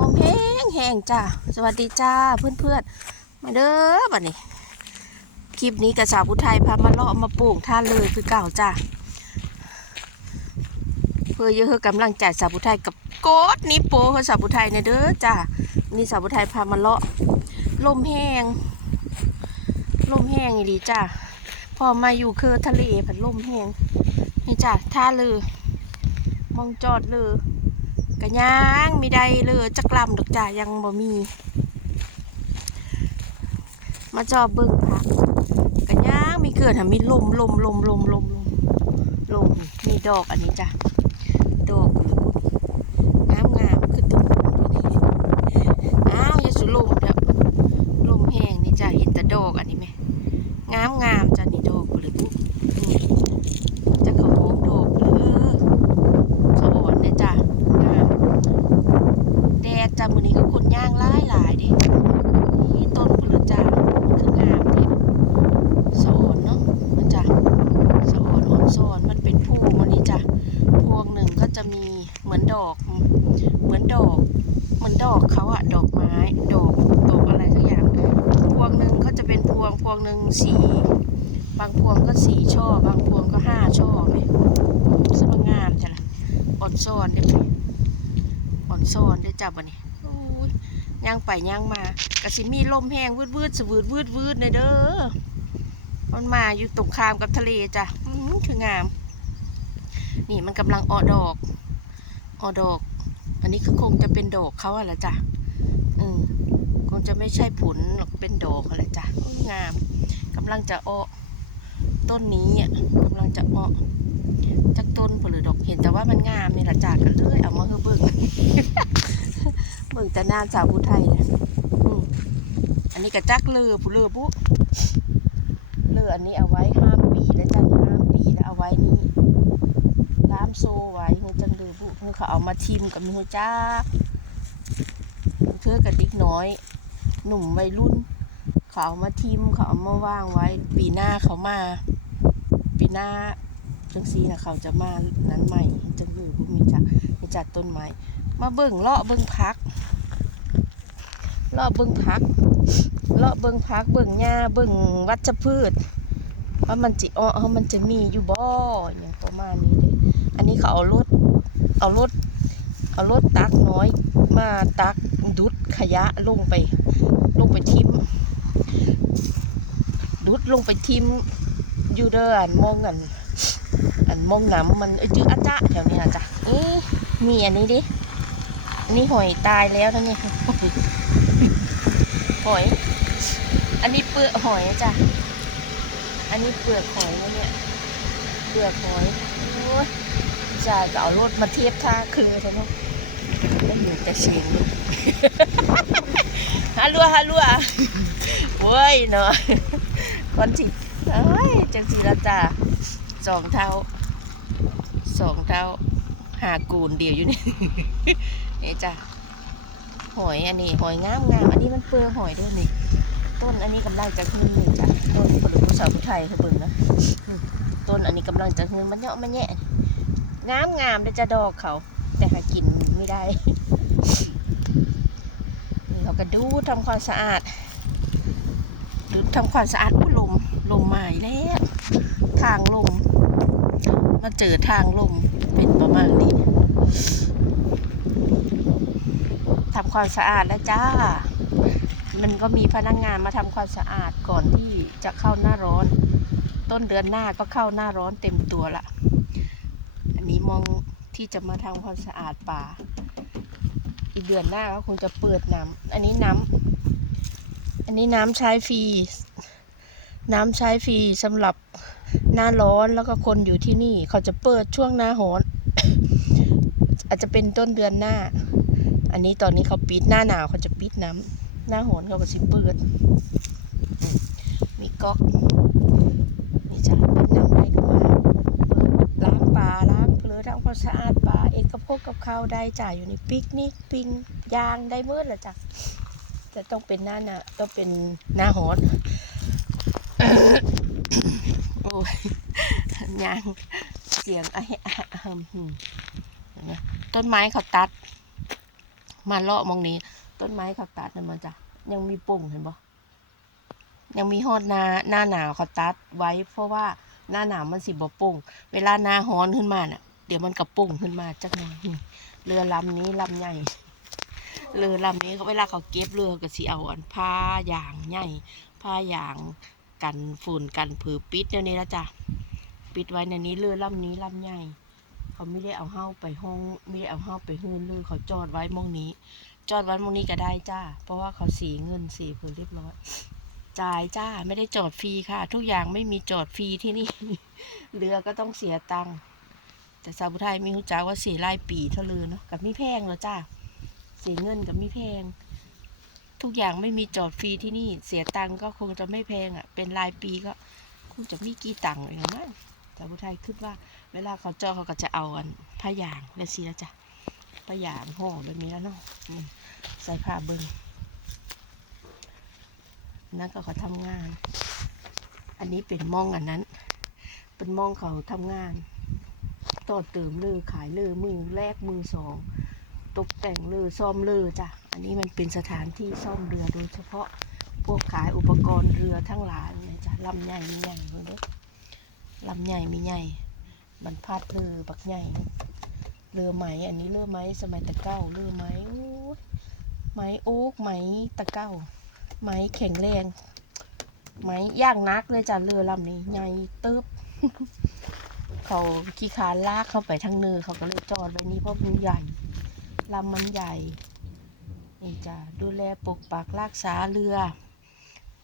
ลมแห้งแห้งจ้าสวัสดีจ้าเพื่อนเพื่อนๆมาเด้อบัดนี้ คลิปนี้กระสาวผู้ไทยพามาเลาะมาปลูกท่าเลยคือเก่าจ้าเพื่อเยอะเฮอกำลังใจสาวผู้ไทยกับโกดนิโปเฮอสาวผู้ไทยเนี่ยเด้อจ้านี่สาวผู้ไทยพามาเลาะลมแห้งลมแห้งดีจ้าพอมาอยู่คือทะเลผัดลมแห้งนี่จ้าท่าเลยมองจอดเลย กะย่างมีได้เลยจักลำดอกจ่ายังบ่มี มาจอบเบิ้งค่ะกะย่างมีเกิดหามีลมลมลมลมลมลมลมมีดอกอันนี้จ้ะดอกงามงามๆคือตุ้มตัวนี้อ้าวอยาสุลมแล้วลมแห้งนี่จ้ะเห็นแต่ดอกอันนี้ไหมงามงามๆจ้ะนี่ดอกเลยปุ๊บนี่จะเขามองดอกเลยสะอ่อนเลยจ้ะงาม แดดจ้ามือ นี้ก็คนย่างหลายหลายดินี่ต้นผลจ้าคืองามด็สอ่อนเนาะมันจ้ะสอนอ่อนซ้อนมันเป็นพวงวันนี้จ้ะพวงหนึ่งก็จะมีเหมือนดอก เหมือนดอก เหมือนดอกเขาอะดอกไม้ดอกดอกอะไรสักอย่างพวงหนึ่งก็จะเป็นพวงพวงหนึ่งสีบางพวงก็สี่ช่อบางพวงก็ห้าช่อไหมสวยงามจ้ะล่ะอ่อนซ้อนได้ไหมอ่อนซ้อนได้จับอันนี้ ย่างไปย่างมากระสิมีลมแห้งวืดวืดสวืดวืดวืดในเด้อมันมาอยู่ตรงข้ามกับทะเลจ้ะอื้อหือคืองาม นี่มันกำลังออกดอก ออกดอก อันนี้คือคงจะเป็นดอกเขาอะละจ้ะอืมคงจะไม่ใช่ผลหรอกเป็นดอกอะไรจ้ะงามกำลังจะออกต้นนี้อะกำลังจะออกจากต้นผลหรือดอกเห็นแต่ว่ามันงามนี่ละจ้ะกันเลยเอามาเฮอเบิ่ง บิ่งแต่นานสาวผู้ไทยเนี่ยอันนี้กระจักเลือผู้เลือปุ๊เลืออันนี้เอาไว้ห้าปีแล้วจ้ะนี่ห้าปีแล้วเอาไว้นี่ล้ามโซไว้เฮือจังเลือปุ๊เฮือเขาเอามาทิมกับมีหัวจ้าเพื่อกับเด็กน้อย หนุ่มวัยรุ่น เขาเอามาทิมเขาเอามาว่างไว้ ปีหน้าเขามา ปีหน้าจังซีนะเขาจะมานั้นใหม่จังเลือปุ๊มีจ้ะมีจัดต้นไม้มาเบิ่งเลาะเบิ่งพัก เลาะเบิ่งพักเลาะเบิ่งพักเบิ่งหญ้าเบิ่งวัชพืชว่ามันจิอ้อมันจะมีอยู่บ่อย่างประมาณนี้เลยอันนี้เขาเอารถเอารถเอารถตักน้อยมาตักดุดขยะลงไป ลงไปทิมดุดลงไปทิมอยู่เด้ออันมองอันอันมองน้ำมันเอ้ยจื้ออาจ้ะแถวเนี้ยจ้ะเอ๊มีอันนี้ดินนี้หอยตายแล้วนะนี่ห อย อันนี้เปลือกหอยจ้ะ อันนี้เปลือกหอยนะเนี่ย เปลือกหอยโอ้ยจะเอารถมาเทียบท่าคือใช่ไหมได้อยู่แต่เสียงนี่ฮัลโหลฮัลโหลโว้ยเนาะคนที่เอ้ยจังสีละจ้าสองเท้าสองเท้าหากูนเดียวอยู่นี่นี่จ้ะ หอยอันนี้หอยงามงามอันนี้มันเปลือกหอยด้วยนี่ต้นอันนี้กำลังจะขึ้นนี่จ้ะต้นผลผู้สาวผู้ไทยเขาเบิ่งนะต้นอันนี้กำลังจะขึ้นมันเนาะมันแย่งามงามเลยจะดอกเขา แต่หากินไม่ได้นี่เราก็ดูทำความสะอาดดูทำความสะอาดอู้ลมลมมาอีกแล้วทางลมมาเจอทางลมเป็นประมาณนี้ ทำความสะอาดแล้วจ้า มันก็มีพนักงานมาทำความสะอาดก่อนที่จะเข้าหน้าร้อน ต้นเดือนหน้าก็เข้าหน้าร้อนเต็มตัวละ อันนี้มองที่จะมาทำความสะอาดป่า อีกเดือนหน้าก็คงจะเปิดน้ำอันนี้น้ำอันนี้น้ำใช้ฟรี น้ำใช้ฟรีสำหรับหน้าร้อนแล้วก็คนอยู่ที่นี่ เขาจะเปิดช่วงหน้าร้อนอาจจะเป็นต้นเดือนหน้า อันนี้ตอนนี้เขาปิดหน้าหนาวเขาจะปิดน้ำหน้าร้อนเขาก็สิเปิดอืมมีก๊อกนี่จะเป็นน้ำได้ก็มาล้างปลาล้างเพลือทำความสะอาดปลาเอ็กกับพวกกับข้าวได้จ่ายอยู่ในปิกนิกปิงยางได้เมื่อละจ้ะจะต้องเป็นหน้าหนาต้องเป็นหน้าร้อนโอ้ยยางเสียงอะแหะอะแหะอืมเห็นไหมต้นไม้เขาตัด มาเลาะมองนี้ ต้นไม้เขาตัดนั่นมันจ้ะยังมีปุ่งเห็นบ่ยังมีฮอดหนาหน้าหนาวเขาตัดไว้ เพราะว่าหน้าหนาวมันสิบ่ปุ่งเวลาหน้าร้อนขึ้นมาน่ะ เดี๋ยวมันก็ปุ่งขึ้นมาจักหน่อยนี่เรือลำนี้ลำใหญ่เรือลำนี้เขาเวลาเขาเก็บเรือก็สิเอาอันผ้ายางใหญ่ผ้ายางกันฝุ่นกันผือปิดเดี๋ยวนี้แล้วจ้ะปิดไว้ในนี้เรือลำนี้ลำใหญ่ เขาไม่ได้เอาเฮ้าไปห้องไม่ได้เอาเฮ้าไปหื้นเลยเขาจอดไว้มองนี้ จอดไว้มองนี้ก็ได้จ้า เพราะว่าเขาสีเงินสีเพื่อเรียบร้อยจ่ายจ้าไม่ได้จอดฟรีค่ะ ทุกอย่างไม่มีจอดฟรีที่นี่ เรือก็ต้องเสียตังค์แต่สาวไทยมีหูจ้าว่าเสียรายปีเท่าเรือเนาะกับมีแพงเหรอจ้าเสียเงินกับมีแพง ทุกอย่างไม่มีจอดฟรีที่นี่ เสียตังค์ก็คงจะไม่แพงอะ เป็นรายปีก็คงจะมีกี่ตังค์อย่างนั้นสาวไทยคิดว่า เวลาเขาเจาะเขาก็จะเอาอันผ้ายางเนี่ยสิแล้วจ้ะผ้ายางห่อแบบนี้แล้วเนาะใส่ผ้าเบิงนั่นก็เขาทำงาน อันนี้เป็นหมองอันนั้น เป็นหมองเขาทำงานต่อเติมเลือขายเลือมือแรกมือสองตกแต่งเลือซ่อมเลือจ้ะ อันนี้มันเป็นสถานที่ซ่อมเรือโดยเฉพาะพวกขายอุปกรณ์เรือทั้งหลายเนี่ยจ้ะลำใหญ่มีใหญ่เบิ่งเด้อลำใหญ่มีใหญ่ บรรพัดเรือบักใหญ่เรือไหม อันนี้เรือไหมสมัยตะเก้าเรือไหมโอ้ยไหมโอ๊กไหมตะเก้าไหมแข็งแรงไหมย่างนักเลยจ้ะเรือลำนี้ใหญ่ตึ๊บเขาขี้คานลากเข้าไปทางเนือเขาก็เลยจอดไว้นี่เพราะมันใหญ่ลำมันใหญ่นี่จ้ะดูแลปกปักรักษาเรือ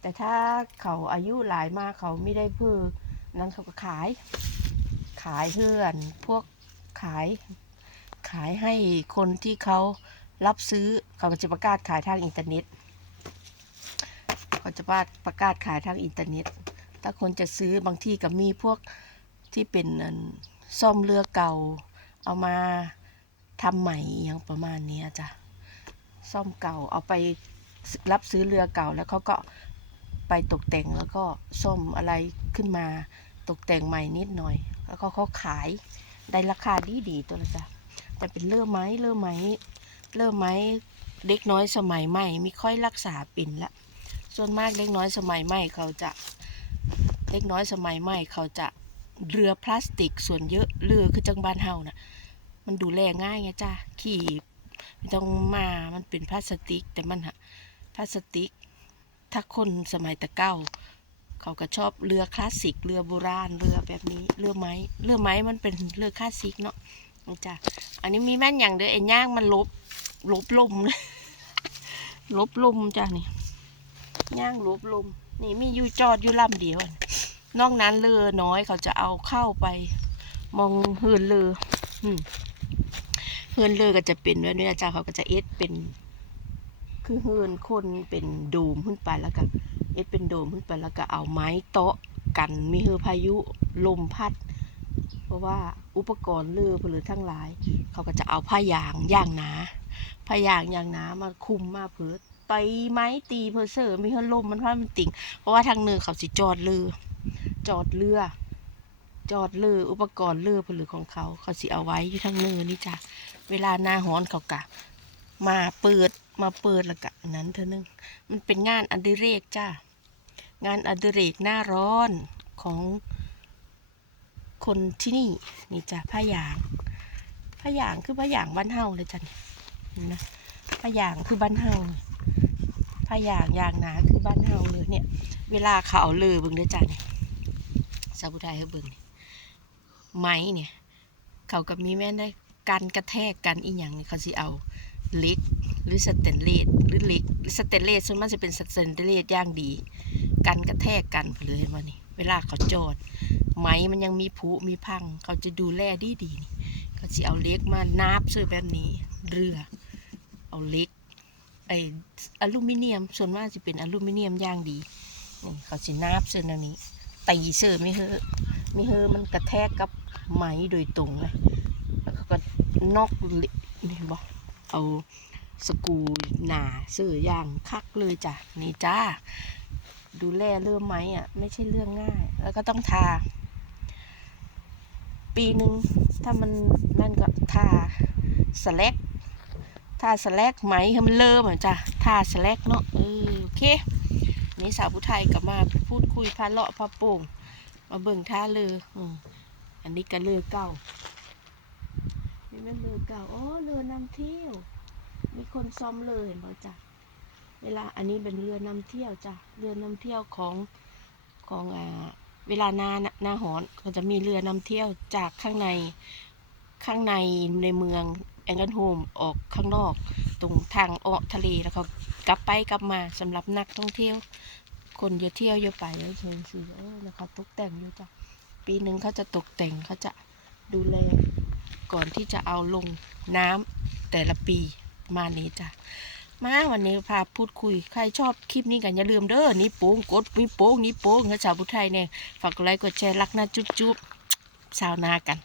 แต่ถ้าเขาอายุหลายมากเขาไม่ได้เพื่อนั้นเขาก็ขาย ขายเพื่อน พวกขายขายให้คนที่เขารับซื้อเขาจะประกาศขายทางอินเทอร์เน็ตเขาจะประประกาศขายทางอินเทอร์เน็ต ถ้าคนจะซื้อบางที่ก็มีพวกที่เป็นซ่อมเรือเก่า เอามาทำใหม่อย่างประมาณนี้จ้ะซ่อมเก่าเอาไปรับซื้อเรือเก่าแล้วเขาก็ไปตกแต่งแล้วก็ซ่อมอะไรขึ้นมาตกแต่งใหม่นิดหน่อย แล้วก็เขาขายได้ราคาดีดีๆตัวละจ้ะแต่เป็นเลื่อไม้เลื่อไม้เลื่อไม้เด็กน้อยสมัยใหม่ไม่ค่อยรักษาเป็นละส่วนมากเล็กน้อยสมัยใหม่เขาจะเล็กน้อยสมัยใหม่เขาจะเรือพลาสติกส่วนเยอะเรือคือจังบ้านเฮาน่ะมันดูแลง่ายไงจ้ะขี่ไม่ต้องมามันเป็นพลาสติก แต่มันฮะพลาสติก ถ้าคนสมัยตะเก้า เขาก็ชอบเรือคลาสสิกเรือโบราณเรือแบบนี้เรือไม้เรือไม้มันเป็นเรือคลาสสิกเนาะนี่จ้ะอันนี้มีแม่นอย่างเด้อไอ้ย่างมันลบลบลมเลยลบลมจ้ะนี่ย่างลบลมนี่มีอยู่จอดอยู่ลำเดียวนอกนั้นเรือน้อยเขาจะเอาเข้าไป มองเฮือนเรือเฮือนเรือก็จะเป็นแบบนี้นะจ้ะเขาก็จะเอ็ดเป็น คือเฮือนคนเป็นโดมขึ้นไปแล้วก็เอ็ดเป็นโดมขึ้นไปแล้วก็เอาไม้โต๊ะกันมีเฮือพายุลมพัด เพราะว่าอุปกรณ์เรือหรือทั้งหลาย เขาก็จะเอาผ้ายางย่างหนาผ้ายางย่างหนามาคุมมาเผือต่อยไม้ตีเพอเสอมีเฮือลมมันพามันติ่ง เพราะว่าทางเนือเขาสิจอดเรือ จอดเรือ จอดเรืออุปกรณ์เรือผลือของเขา เขาสิเอาไว้อยู่ทางเนือนี่จ้ะเวลาหน้าฮ้อนเขากะ มาเปิดมาเปิดล้วกะนั้นเธอนึงมันเป็นงานอดิเรกจ้างานอดิเรกหน้าร้อนของคนที่นี่นี่จ้ะผ้ายางผ้ายางคือผ้ายางบ้านเฮาเลยจ้ะนี่เห็นะผ้ายางคือบ้านเฮาเลยผ้ายางยางหนาคือบ้านเฮาเลยเนี่ย เวลาเขาเอาเลือเบิ่งเด้อจ้ะนี่สาวผู้ไทยเขาเบิ่งไม้เนี่ย เขากับมีแม่ได้กันกระแทกกันอีหยังนี่เขาสิเอา เล็กหรือสแตนเลสหรือเหล็กหรือสแตนเลสส่วนมากจะเป็นสแตนเลสย่างดี กันกระแทกกันเลยเห็นว่านี่เวลาเขาจอดไหมมันยังมีผุมีพัง เขาจะดูแลดีดีนี่เขาจะเอาเล็กมานาบซื้อแบบนี้ เรือ เอาเล็กไออลูมิเนียม ส่วนมากจะเป็นอลูมิเนียมย่างดีนี่เขาจะนาบซื้อแนวนี้ตีเสื้อไม่เฮอไม่เฮอมันกระแทกกับไหมโดยตรงเลยแล้วเขาก็นอกเล็กนี่เห็นบอก เอาสกูหนาเสื้อย่างคักเลยจ้ะนี่จ้า ดูแลเรื่องไหมอะ ไม่ใช่เรื่องง่าย แล้วก็ต้องทา ปีหนึ่งถ้ามันนั่นก็ทาสแลกทาสแลกไหมให้มันเริ่มอะจ้ะทาสแลกเนาะเออโอเคนี่สาวผู้ไทยก็มาพูดคุยพาเลาะพาโป่งมาเบิ่งท่าเรืออืมอันนี้ก็เรือเก่า นี่นเรือเก่าอ๋อเรือนำเที่ยว มีคนซ่อมเลยเห็นบ่จ้ะเวลาอันนี้เป็นเรือนำเที่ยวจ้ะเรือนำเที่ยวของของอ่าเวลาหน้าหน้าหอนก็จะมีเรือนำเที่ยวจากข้างในข้างในในเมืองแองเกิลโฮมออกข้างนอก ตรงทางออกทะเลแล้วก็กลับไปกลับมาสำหรับนักท่องเที่ยว คนเยอะเที่ยวเยอะไปแล้วเชิญสิเออนะคะตกแต่งอยู่จ้ะปีหนึ่งเขาจะตกแต่งเขาจะดูแล ก่อนที่จะเอาลงน้ำแต่ละปีมานี้จ้ะมาวันนี้พาพูดคุยใครชอบคลิปนี้กันอย่าลืมเด้อนี่โป้งกดนี่โป้งนี่โป้งนะชาวพุทธไทยเนี่ยฝากไลค์กดแชร์รักนะจุ๊บจุ๊บสาวนากัน